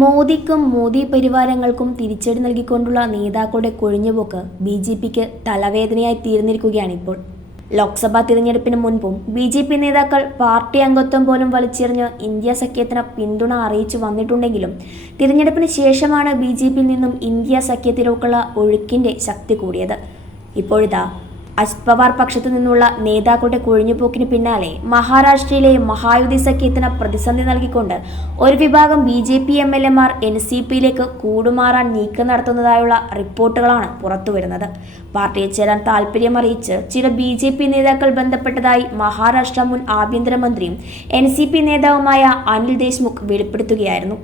മോദിക്കും മോദി പരിവാരങ്ങൾക്കും തിരിച്ചടി നൽകിക്കൊണ്ടുള്ള നേതാക്കളുടെ കൊഴിഞ്ഞുപോക്ക് ബി ജെ പിക്ക് തലവേദനയായി തീർന്നിരിക്കുകയാണിപ്പോൾ ലോക്സഭാ തിരഞ്ഞെടുപ്പിന് മുൻപും ബി ജെ പി നേതാക്കൾ പാർട്ടി അംഗത്വം പോലും വലിച്ചെറിഞ്ഞ് ഇന്ത്യ സഖ്യത്തിന് പിന്തുണ അറിയിച്ചു വന്നിട്ടുണ്ടെങ്കിലും തിരഞ്ഞെടുപ്പിന് ശേഷമാണ് ബി ജെ പിയിൽ നിന്നും ഇന്ത്യ സഖ്യത്തിലേക്കുള്ള ഒഴുക്കിന്റെ ശക്തി കൂടിയത്. ഇപ്പോഴിതാ അജിത് പവാർ പക്ഷത്തു നിന്നുള്ള നേതാക്കളുടെ കൊഴിഞ്ഞുപോക്കിന് പിന്നാലെ മഹാരാഷ്ട്രയിലെ മഹായുതി സഖ്യത്തിന് പ്രതിസന്ധി നൽകിക്കൊണ്ട് ഒരു വിഭാഗം B J P M L എമാർ എൻ സി പിയിലേക്ക് കൂടുമാറാൻ നീക്കം നടത്തുന്നതായുള്ള റിപ്പോർട്ടുകളാണ് പുറത്തുവരുന്നത്. പാർട്ടിയിൽ ചേരാൻ താൽപ്പര്യമറിയിച്ച് ചില ബി ജെ പി നേതാക്കൾ ബന്ധപ്പെട്ടതായി മഹാരാഷ്ട്ര മുൻ ആഭ്യന്തരമന്ത്രിയും എൻ സി പി നേതാവുമായ അനിൽ ദേശ്മുഖ് വെളിപ്പെടുത്തുകയായിരുന്നു.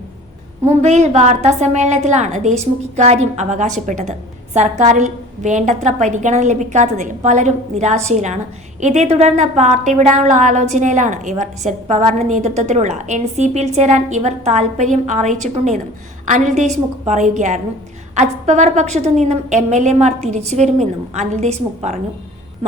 മുംബൈയിൽ വാർത്താ സമ്മേളനത്തിലാണ് ദേശ്മുഖ് ഇക്കാര്യം അവകാശപ്പെട്ടത്. സർക്കാരിൽ വേണ്ടത്ര പരിഗണന ലഭിക്കാത്തതിൽ പലരും നിരാശയിലാണ്. ഇതേ തുടർന്ന് പാർട്ടി വിടാനുള്ള ആലോചനയിലാണ് ഇവർ. ശരത് പവാറിന്റെ നേതൃത്വത്തിലുള്ള എൻ സി പിയിൽ ചേരാൻ ഇവർ താൽപ്പര്യം അറിയിച്ചിട്ടുണ്ടെന്നും അനിൽ ദേശ്മുഖ് പറയുകയായിരുന്നു. അജിത് പവാർ പക്ഷത്തു നിന്നും എം എൽ എമാർ തിരിച്ചുവരുമെന്നും അനിൽ ദേശ്മുഖ് പറഞ്ഞു.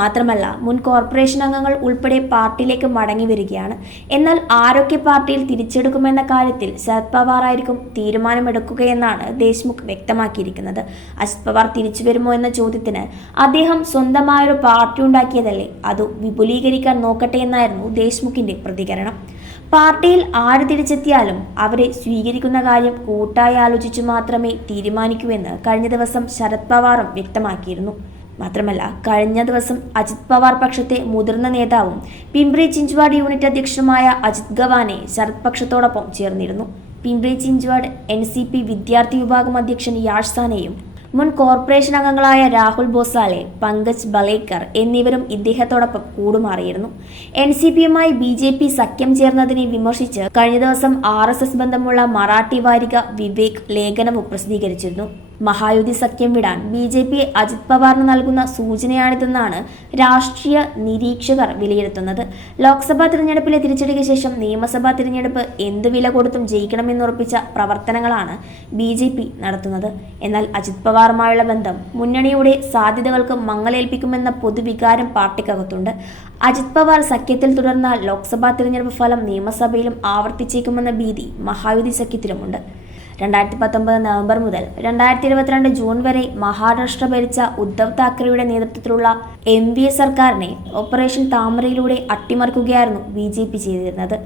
മാത്രമല്ല മുൻ കോർപ്പറേഷൻ അംഗങ്ങൾ ഉൾപ്പെടെ പാർട്ടിയിലേക്ക് മടങ്ങി വരികയാണ്. എന്നാൽ ആരൊക്കെ പാർട്ടിയിൽ തിരിച്ചെടുക്കുമെന്ന കാര്യത്തിൽ ശരത് പവാറായിരിക്കും തീരുമാനമെടുക്കുകയെന്നാണ് ദേശ്മുഖ് വ്യക്തമാക്കിയിരിക്കുന്നത്. അജിത് പവാർ തിരിച്ചു വരുമോ എന്ന ചോദ്യത്തിന് അദ്ദേഹം സ്വന്തമായൊരു പാർട്ടി ഉണ്ടാക്കിയതല്ലേ? അത് വിപുലീകരിക്കാൻ നോക്കട്ടെ എന്നായിരുന്നു ദേശ്മുഖിന്റെ പ്രതികരണം. പാർട്ടിയിൽ ആര് തിരിച്ചെത്തിയാലും അവരെ സ്വീകരിക്കുന്ന കാര്യം കൂട്ടായി ആലോചിച്ചു മാത്രമേ തീരുമാനിക്കൂ എന്ന് കഴിഞ്ഞ ദിവസം ശരത് പവാറും വ്യക്തമാക്കിയിരുന്നു. മാത്രമല്ല കഴിഞ്ഞ ദിവസം അജിത് പവാർ പക്ഷത്തെ മുതിർന്ന നേതാവും പിംപ്രി ചിഞ്ച്വാഡ് യൂണിറ്റ് അധ്യക്ഷനുമായ അജിത് ഗവാനെ ശരത് പക്ഷത്തോടൊപ്പം ചേർന്നിരുന്നു. Pimpri Chinchwad N C P വിദ്യാർത്ഥി വിഭാഗം അധ്യക്ഷൻ യാഷ് സാനെയും മുൻ കോർപ്പറേഷൻ അംഗങ്ങളായ രാഹുൽ ബോസാലെ പങ്കജ് ബലേക്കർ എന്നിവരും ഇദ്ദേഹത്തോടൊപ്പം കൂടുമാറിയിരുന്നു. എൻ സി പിയുമായി ബി ജെ പി സഖ്യം ചേർന്നതിനെ വിമർശിച്ച് കഴിഞ്ഞ ദിവസം ആർ എസ് എസ് ബന്ധമുള്ള മറാഠി വാരിക വിവേക് ലേഖനവും പ്രസിദ്ധീകരിച്ചിരുന്നു. മഹായുതി സഖ്യം വിടാൻ ബി ജെ പി അജിത് പവാറിന് നൽകുന്ന സൂചനയാണിതെന്നാണ് രാഷ്ട്രീയ നിരീക്ഷകർ വിലയിരുത്തുന്നത്. ലോക്സഭാ തിരഞ്ഞെടുപ്പിലെ തിരിച്ചടിക്ക് ശേഷം നിയമസഭാ തിരഞ്ഞെടുപ്പ് എന്ത് വില കൊടുത്തും ജയിക്കണമെന്നുറപ്പിച്ച പ്രവർത്തനങ്ങളാണ് ബി ജെ പി നടത്തുന്നത്. എന്നാൽ അജിത് പവാറുമായുള്ള ബന്ധം മുന്നണിയുടെ സാധ്യതകൾക്ക് മങ്ങലേൽപ്പിക്കുമെന്ന പൊതുവികാരം പാർട്ടിക്കകത്തുണ്ട്. അജിത് പവാർ സഖ്യത്തിൽ തുടർന്നാൽ ലോക്സഭാ തിരഞ്ഞെടുപ്പ് ഫലം നിയമസഭയിലും ആവർത്തിച്ചേക്കുമെന്ന ഭീതി മഹായുതി സഖ്യത്തിലുമുണ്ട്. രണ്ടായിരത്തി പത്തൊമ്പത് നവംബർ മുതൽ രണ്ടായിരത്തി ഇരുപത്തിരണ്ട് ജൂൺ വരെ മഹാരാഷ്ട്ര ഭരിച്ച ഉദ്ധവ് താക്കറെയുടെ നേതൃത്വത്തിലുള്ള എം വി എ സർക്കാരിനെ ഓപ്പറേഷൻ താമരയിലൂടെ അട്ടിമറിക്കുകയായിരുന്നു ബി ജെ പി ചെയ്തിരുന്നത്.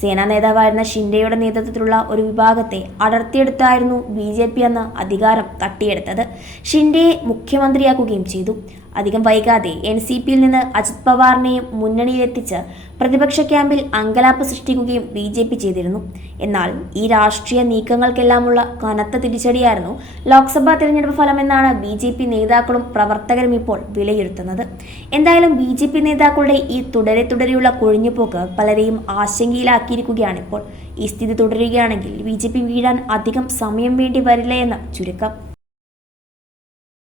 സേനാ നേതാവായിരുന്ന ഷിൻഡെയുടെ നേതൃത്വത്തിലുള്ള ഒരു വിഭാഗത്തെ അടർത്തിയെടുത്തായിരുന്നു ബി ജെ പി അന്ന് അധികാരം തട്ടിയെടുത്തത്. ഷിൻഡെയെ മുഖ്യമന്ത്രിയാക്കുകയും ചെയ്തു. അധികം വൈകാതെ എൻ സി പിയിൽ നിന്ന് അജിത് പവാറിനെയും മുന്നണിയിലെത്തിച്ച് പ്രതിപക്ഷ ക്യാമ്പിൽ അങ്കലാപ്പ് സൃഷ്ടിക്കുകയും ബി ജെ പി ചെയ്തിരുന്നു. എന്നാൽ ഈ രാഷ്ട്രീയ നീക്കങ്ങൾക്കെല്ലാമുള്ള കനത്ത തിരിച്ചടിയായിരുന്നു ലോക്സഭാ തിരഞ്ഞെടുപ്പ് ഫലമെന്നാണ് ബി ജെ പി നേതാക്കളും പ്രവർത്തകരും ഇപ്പോൾ വിലയിരുത്തുന്നത്. എന്തായാലും ബി ജെ പി നേതാക്കളുടെ ഈ തുടരെ തുടരെയുള്ള കൊഴിഞ്ഞുപോക്ക് പലരെയും ആശങ്കയിലാക്കിയിരിക്കുകയാണ് ഇപ്പോൾ. ഈ സ്ഥിതി തുടരുകയാണെങ്കിൽ ബി ജെ പി വീഴാൻ അധികം സമയം വേണ്ടി വരില്ല എന്ന് ചുരുക്കം.